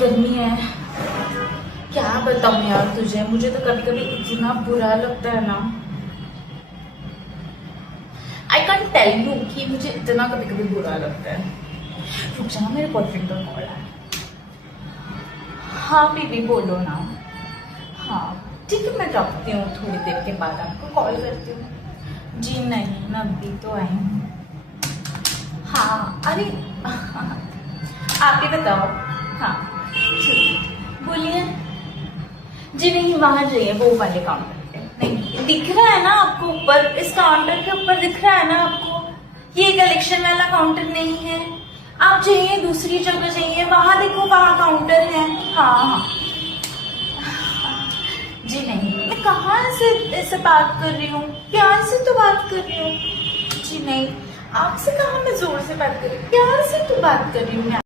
गर्मी है, क्या बताऊं यार तुझे। मुझे तो कभी कभी इतना बुरा लगता है ना, आई कैंट टेल यू कि मुझे इतना कभी कभी बुरा लगता है। रुक जा, मेरे बॉयफ्रेंड का कॉल है। हाँ बीबी बोलो ना। हाँ ठीक है, मैं रखती हूँ, थोड़ी देर के बाद आपको कॉल करती हूँ। जी नहीं, मैं अभी तो आई हूँ। हाँ अरे आप ही बताओ। हाँ ठीक, बोलिए। जी नहीं, वहां जाइए, वो वाले काउंटर पे। नहीं दिख रहा है ना आपको ऊपर, इस काउंटर के ऊपर दिख रहा है ना आपको, ये कलेक्शन वाला काउंटर नहीं है। आप जाइए, दूसरी जगह जाइए, वहां देखो, वहां काउंटर है। हाँ जी नहीं, मैं कहाँ से बात कर रही हूँ, प्यार से तो बात कर रही हूँ। जी नहीं, आपसे कहाँ मैं जोर से बात कर रही हूँ, प्यार से तो बात कर रही हूँ मैं।